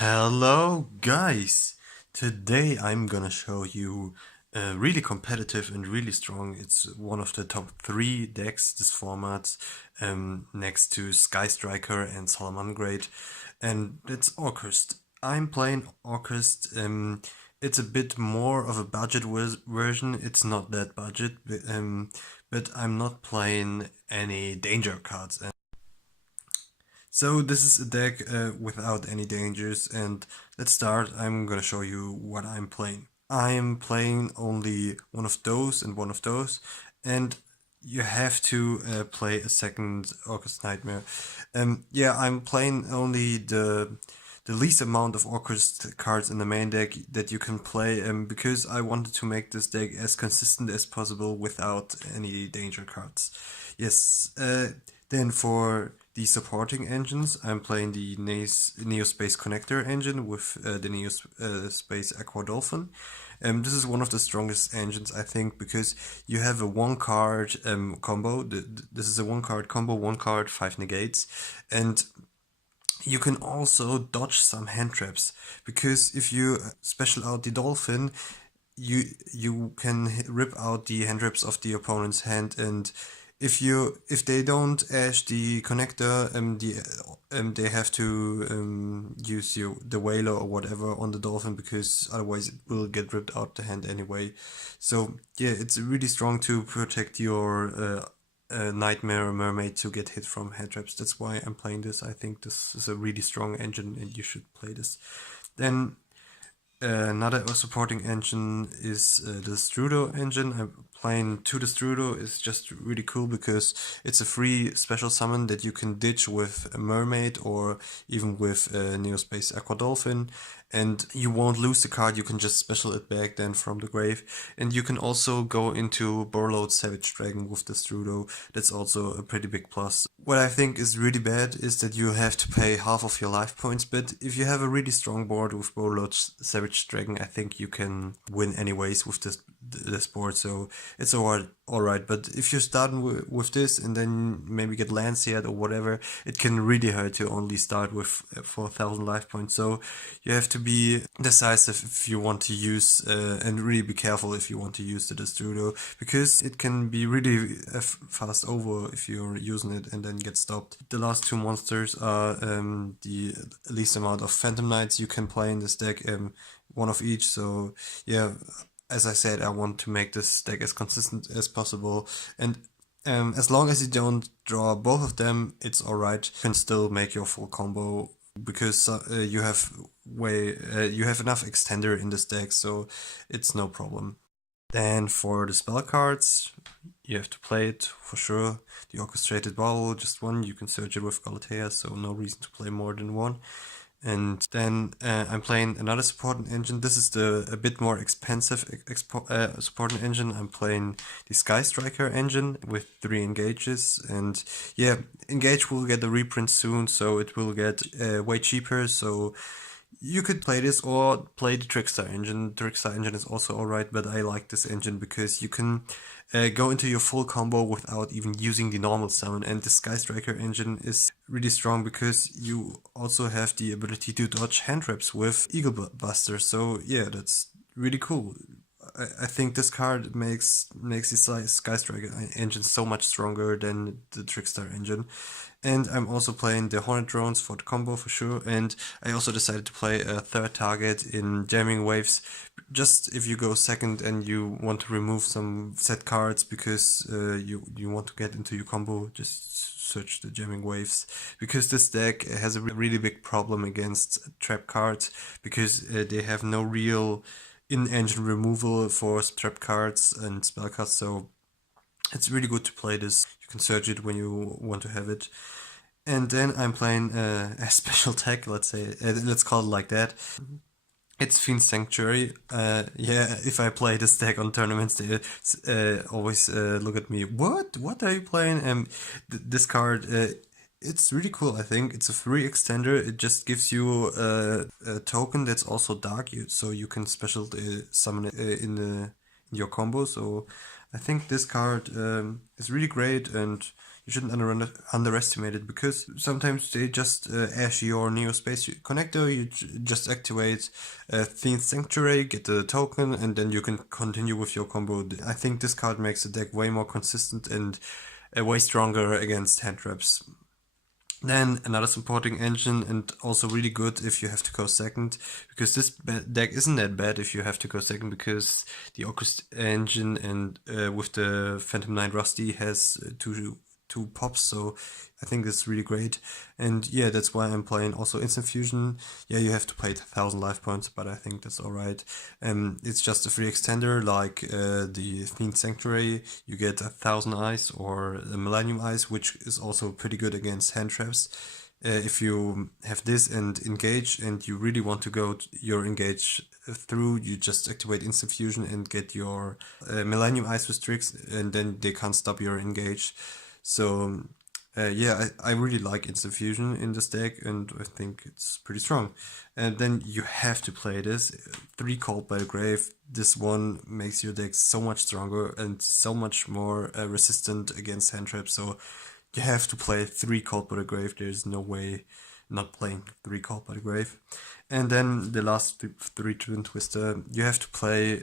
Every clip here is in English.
Hello guys! Today I'm gonna show you really competitive and really strong. It's one of the top 3 decks this format, next to Sky Striker and Salamangreat, and it's Orcust. I'm playing Orcust. It's a bit more of a budget version. It's not that budget, but I'm not playing any danger cards. So this is a deck without any dangers, and let's start. I'm gonna show you what I'm playing. I'm playing only one of those and one of those, and you have to play a second Orcust Nightmare. Yeah, I'm playing only the least amount of Orcust cards in the main deck that you can play, because I wanted to make this deck as consistent as possible without any danger cards. Yes, then for the supporting engines, I'm playing the Neospace Connector engine with the Neospace Aqua Dolphin. This is one of the strongest engines, I think, because you have a one card combo. This is a one card combo, one card, 5 negates, and you can also dodge some hand traps, because if you special out the dolphin, you can rip out the hand traps of the opponent's hand, and if they don't ash the connector, they have to use the whaler or whatever on the dolphin, because otherwise it will get ripped out the hand anyway. So yeah, it's really strong to protect your Nightmare Mermaid to get hit from hand traps. That's why I'm playing this. I think this is a really strong engine and you should play this. Then another supporting engine is the Strudo engine. I'm playing to the Strudo. Is just really cool because it's a free special summon that you can ditch with a Mermaid or even with Neospace Aqua Dolphin, and you won't lose the card. You can just special it back then from the grave, and you can also go into Borload Savage Dragon with the Strudo. That's also a pretty big plus. What I think is really bad is that you have to pay half of your life points, but if you have a really strong board with Borload Savage Dragon, I think you can win anyways with this board, so it's alright. But if you're starting with this and then maybe get Lancet or whatever, it can really hurt to only start with 4,000 life points. So you have to be decisive if you want to use, and really be careful if you want to use the Destrudo, because it can be really fast over if you're using it and then get stopped. The last 2 monsters are the least amount of Phantom Knights you can play in this deck, one of each. So yeah, as I said, I want to make this deck as consistent as possible, and as long as you don't draw both of them, it's alright. You can still make your full combo, because you have enough extender in this deck, so it's no problem. Then for the spell cards, you have to play it for sure. The Orchestrated Bubble, just one. You can search it with Galatea, so no reason to play more than one. And then I'm playing another supporting engine. This is a bit more expensive supporting engine. I'm playing the Sky Striker engine with 3 engages, and yeah, engage will get a reprint soon, so it will get way cheaper. So you could play this or play the Trickstar engine. Trickstar engine is also alright, but I like this engine because you can go into your full combo without even using the normal summon. And the Sky Striker engine is really strong because you also have the ability to dodge hand traps with Eagle Buster. So yeah, that's really cool. I think this card makes the Sky Striker engine so much stronger than the Trickstar engine. And I'm also playing the Hornet Drones for the combo for sure. And I also decided to play a third target in Jamming Waves. Just if you go second and you want to remove some set cards because you want to get into your combo, just search the Jamming Waves. Because this deck has a really big problem against trap cards, because they have no real in-engine removal for trap cards and spell cards, so it's really good to play this. You can search it when you want to have it. And then I'm playing a special tech, let's say, let's call it like that. It's Fiend Sanctuary. Yeah, if I play this deck on tournaments, they always look at me, what are you playing? This card, it's really cool, I think. It's a free extender. It just gives you a token that's also dark, so you can special summon it in your combo. So I think this card is really great, and you shouldn't underestimate it, because sometimes they just ash your Neo Space connector, you just activate Fiend Sanctuary, get the token, and then you can continue with your combo. I think this card makes the deck way more consistent and way stronger against hand traps. Then another supporting engine, and also really good if you have to go second, because this deck isn't that bad if you have to go second, because the Orcust engine and with the Phantom Knight Rusty has two pops, so I think that's really great. And yeah, that's why I'm playing also Instant Fusion. Yeah, you have to pay 1000 life points, but I think that's alright. It's just a free extender, like the Fiend Sanctuary. You get 1000 eyes or a Millennium Eyes, which is also pretty good against hand traps. If you have this and engage, and you really want to go your engage through, you just activate Instant Fusion and get your Millennium Eyes with tricks, and then they can't stop your engage. So yeah, I really like Instant Fusion in this deck, and I think it's pretty strong. And then you have to play this. 3 Called by the Grave. This one makes your deck so much stronger and so much more resistant against hand traps. So you have to play 3 Called by the Grave. There's no way not playing 3 Called by the Grave. And then the last 3 Twin Twister. You have to play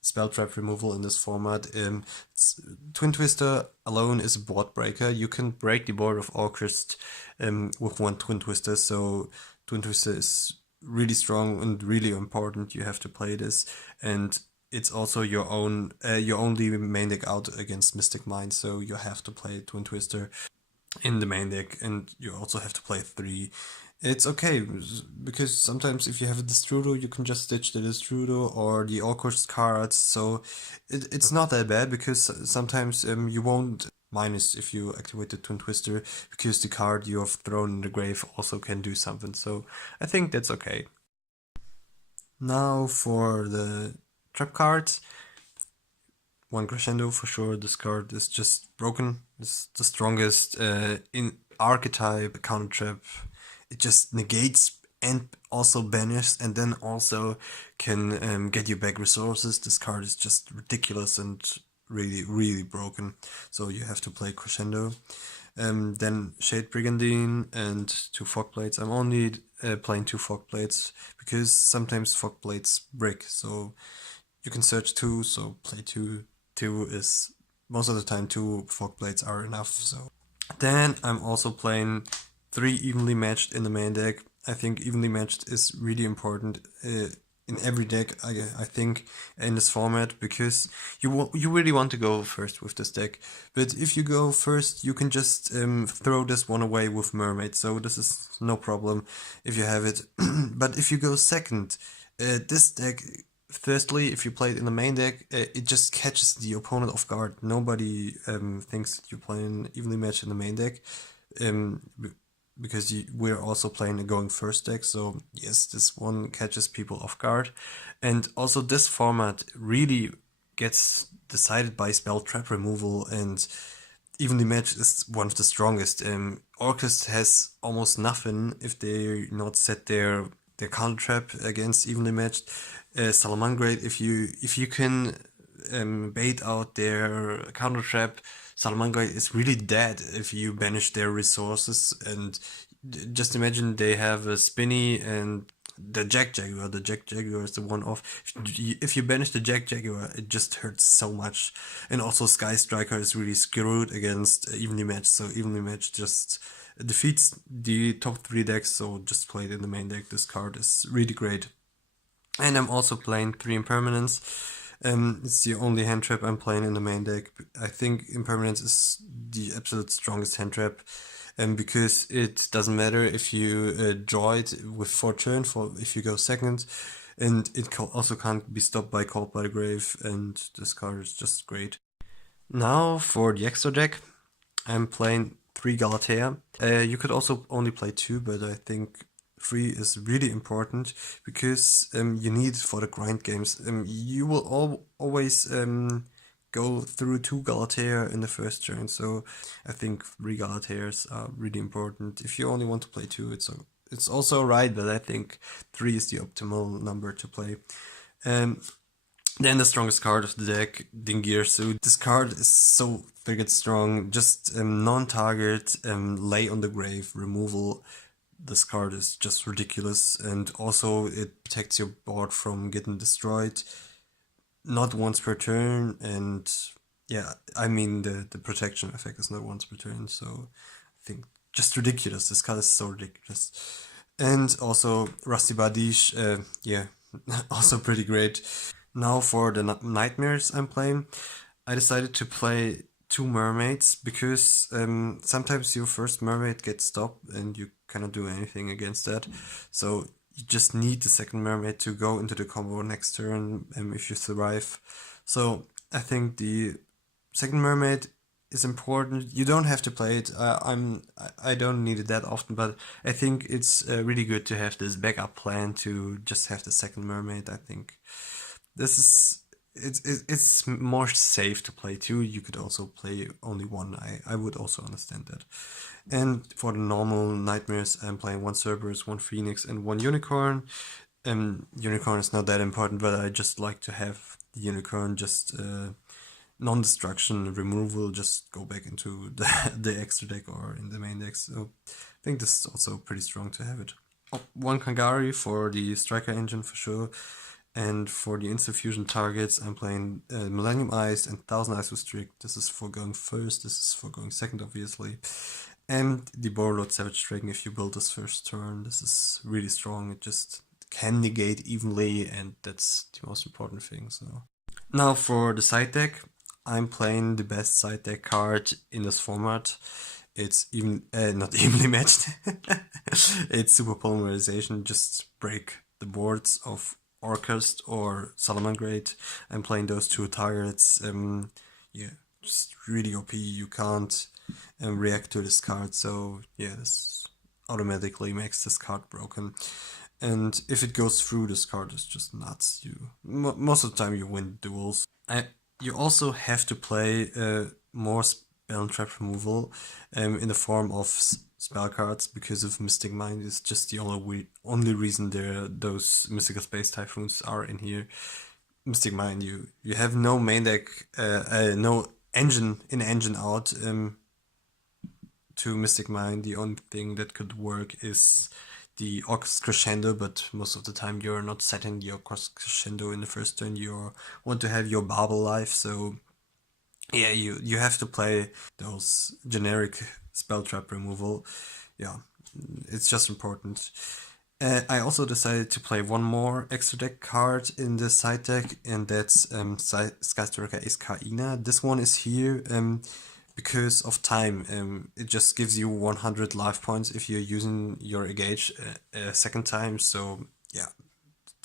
spell trap removal in this format. Twin Twister alone is a board breaker. You can break the board of Orcust with 1 Twin Twister, so Twin Twister is really strong and really important. You have to play this, and it's also your only main deck out against Mystic Mind, so you have to play Twin Twister in the main deck, and you also have to play 3. It's okay, because sometimes if you have a Destrudo, you can just ditch the Destrudo or the Orcust cards, so it's not that bad, because sometimes you won't minus if you activate the Twin Twister, because the card you have thrown in the grave also can do something, so I think that's okay. Now for the trap cards. 1 Crescendo for sure. This card is just broken. It's the strongest in archetype counter trap. It just negates and also banishes, and then also can get you back resources. This card is just ridiculous and really, really broken. So you have to play Crescendo. Then Shade Brigandine and 2 Fog Blades. I'm only playing 2 Fog Blades, because sometimes Fog Blades break. So you can search 2, so play 2. 2 is, most of the time, 2 Fog Blades are enough. So then I'm also playing 3 Evenly Matched in the main deck. I think Evenly Matched is really important in every deck, I think, in this format, because you really want to go first with this deck. But if you go first, you can just throw this one away with Mermaid, so this is no problem if you have it. But if you go second, this deck, firstly, if you play it in the main deck, it just catches the opponent off guard. Nobody thinks that you're playing Evenly Matched in the main deck, because we're also playing a going first deck, so yes, this one catches people off guard. And also this format really gets decided by spell trap removal, and Evenly Matched is one of the strongest. Orcust has almost nothing if they not set their counter trap against Evenly Matched. Salamangreat, if you can bait out their counter trap, Salamangreat is really dead if you banish their resources. And just imagine they have a Spinny and the Jack Jaguar. The Jack Jaguar is the one off. If you banish the Jack Jaguar, it just hurts so much. And also Sky Striker is really screwed against Evenly Matched, so Evenly Matched just defeats the top 3 decks, so just play it in the main deck. This card is really great. And I'm also playing 3 Impermanence. It's the only hand trap I'm playing in the main deck. I think Impermanence is the absolute strongest hand trap, because it doesn't matter if you draw it with 4 turns, if you go second, and it also can't be stopped by Called by the Grave, and this card is just great. Now for the extra deck, I'm playing 3 Galatea. You could also only play 2, but I think 3 is really important, because you need it for the grind games. You will always go through 2 Galatea in the first turn, so I think 3 Galateas are really important. If you only want to play 2, it's also right, but I think 3 is the optimal number to play. Then the strongest card of the deck, Dingirsu. This card is so friggin' strong. Just non-target, lay on the grave, removal. This card is just ridiculous, and also it protects your board from getting destroyed. Not once per turn, and yeah, I mean the protection effect is not once per turn, so I think just ridiculous. This card is so ridiculous. And also Rusty Badish, yeah, also pretty great. Now for the nightmares I'm playing, I decided to play two mermaids because sometimes your first mermaid gets stopped and you cannot do anything against that. So you just need the second mermaid to go into the combo next turn if you survive. So I think the second mermaid is important. You don't have to play it. I don't need it that often, but I think it's really good to have this backup plan to just have the second mermaid. I think this is it's more safe to play two. You could also play only one. I would also understand that. And for the normal nightmares, I'm playing one Cerberus, one Phoenix, and one Unicorn. Unicorn is not that important, but I just like to have the Unicorn just non-destruction removal, just go back into the extra deck or in the main deck. So I think this is also pretty strong to have it. Oh, one Kangari for the Striker engine for sure. And for the insta-fusion targets, I'm playing Millennium Eyes and Thousand Eyes Restrict. This is for going first, this is for going second, obviously. And the Borlord Savage Dragon, if you build this first turn, this is really strong. It just can negate evenly, and that's the most important thing. So now for the side deck, I'm playing the best side deck card in this format. It's even not evenly matched. It's Super Polymerization. Just break the boards of Orcust or Salamangreat. I'm playing those two targets. Yeah, just really OP. You can't react to this card, so yeah, this automatically makes this card broken. And if it goes through, this card is just nuts. You most of the time you win duels. You also have to play more spell and trap removal in the form of spell cards, because of Mystic Mind is just the only reason those Mystical Space Typhoons are in here. Mystic Mind, you have no main deck, no engine in, engine out to Mystic Mind. The only thing that could work is the Orcust Crescendo, but most of the time you're not setting the Orcust Crescendo in the first turn. You want to have your Barbel life, so yeah, you have to play those generic spell trap removal. Yeah, it's just important. I also decided to play one more extra deck card in the side deck, and that's Skystalker Ace Kaina. This one is here because of time. It just gives you 100 life points if you're using your engage a second time. So yeah,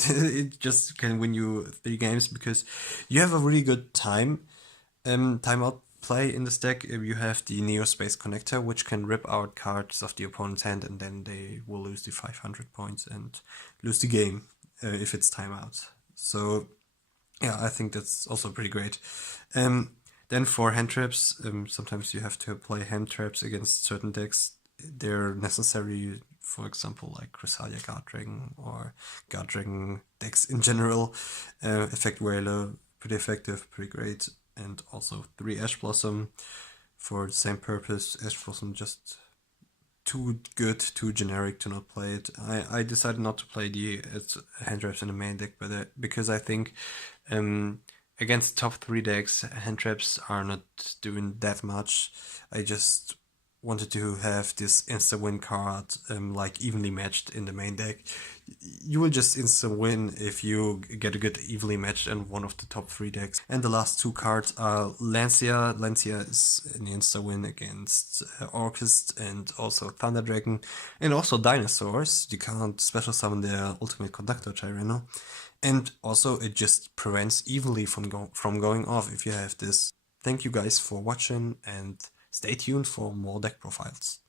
it just can win you 3 games because you have a really good timeout play in this deck. You have the Neo Space Connector, which can rip out cards of the opponent's hand, and then they will lose the 500 points and lose the game if it's timeout. So yeah, I think that's also pretty great. Then for hand traps, sometimes you have to play hand traps against certain decks. They're necessary, for example, like Chrysalia Guard Dragon or Guard Dragon decks in general. Effect Whaler, pretty effective, pretty great. And also 3 Ash Blossom for the same purpose. Ash Blossom just too good, too generic to not play it. I decided not to play the hand traps in the main deck, but because I think against top 3 decks, hand traps are not doing that much. I just wanted to have this insta-win card like evenly matched in the main deck. You will just insta-win if you get a good evenly matched in one of the top 3 decks. And the last 2 cards are Lancia. Lancia is an insta-win against Orcust and also Thunder Dragon, and also Dinosaurs. You can't special summon their Ultimate Conductor Tyranno. And also it just prevents evenly from going off if you have this. Thank you guys for watching, and stay tuned for more deck profiles.